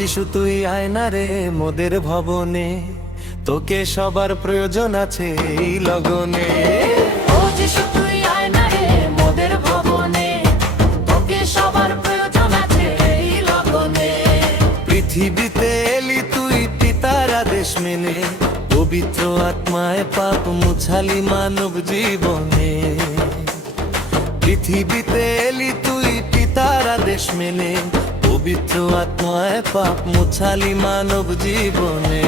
যিশু তুই আয়না রে মোদের ভবনে, তোকে সবার প্রয়োজন আছে এই লগনে। ও যিশু তুই আয়না রে মোদের ভবনে, তোকে সবার প্রয়োজন আছে এই লগনে। পৃথিবীতে এলি তুই পিতার আদেশ মেনে, পবিত্র আত্মায় পাপ মুছালি মানব জীবনে। পৃথিবীতে এলি তুই পিতার আদেশ মেনে, পবিত্র আত্মায় পাপ মুছালি মানব জীবনে।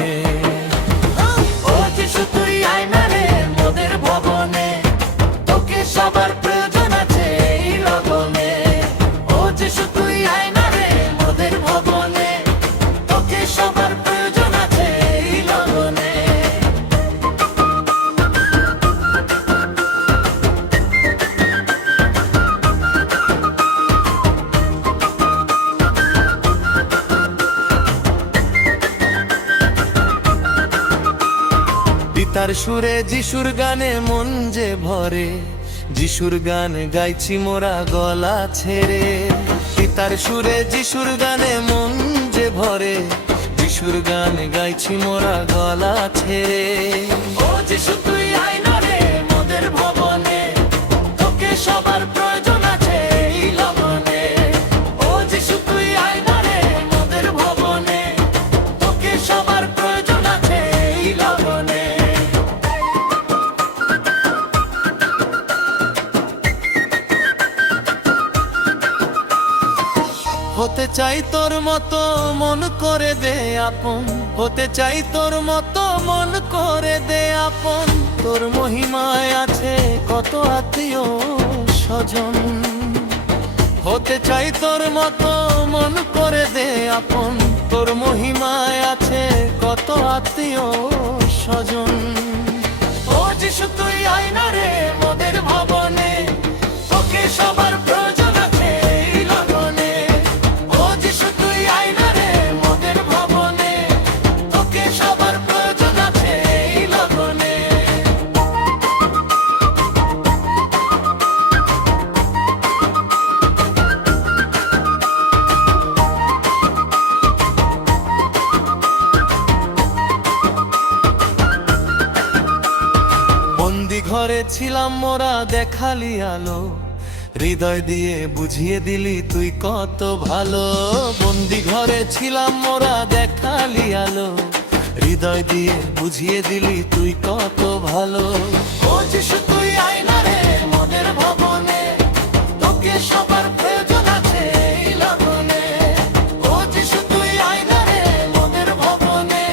ও যিশু তুই আয়না রে মোদের ভবনে, তোকে সবার প্রয়োজন আছে এই লগনে। ও যিশু তুই আয়না রে মোদের ভবনে, তোকে সবার প্রয়োজন আছে এই লগনে। পিতার সুরে যিশুর গানে মন যে ভরে, যিশুর গান গাইছি মোরা গলা ছেড়ে। পিতার সুরে যিশুর গানে মন যে ভরে, যিশুর গান গাইছি মোরা গলা ছেড়ে। ও যিশু তুই আয়না রে মোদের ভবনে, তোকে সবার প্রয়োজন আছে এই লগনে। ও যিশু তুই আয়না রে মোদের ভবনে, তোকে সবার প্রয়োজন আছে এই লগনে। হতে চাই তোর মতো মন করে দে আপন, হতে চাই তোর মতো মন করে দে আপন। তোর মহিমায় আছে কত আত্মীয় স্বজন, হতে চাই তোর মতো মন করে দে আপন। তোর মহিমায় আছে কত আত্মীয় স্বজন। ও যিশু তুই আয়না রে মোদের ভবনে, তোকে সবার প্রয়োজন আছে এই লগনে। ও যিশু তুই আয়না রে মোদের ভবনে, তোকে সবার প্রয়োজন আছে এই লগনে। বন্দি ঘরে ছিলাম মোরা দেখালি আলো, হৃদয় দিয়ে বুঝিয়ে দিলি তুই কত ভালো। বন্দি ঘরে ছিলাম মোরা দেখালি আলো, হৃদয় দিয়ে বুঝিয়ে দিলি তুই কত ভালো। ও যিশু তুই আয়না রে মোদের ভবনে, তোকে সবার প্রয়োজন আছে এই লগনে। ও যিশু তুই আয়না রে মোদের ভবনে,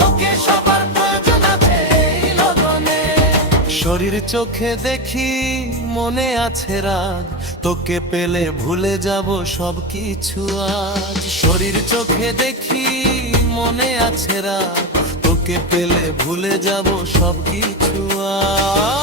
তোকে সবার প্রয়োজন আছে এই লগনে। শরীর চোখে দেখি মনে আছে রাগ, তোকে পেলে ভুলে যাব সব কিছু আজ। শরীর চোখে দেখি মনে আছে রাগ, তোকে পেলে ভুলে যাব সব কিছু আজ।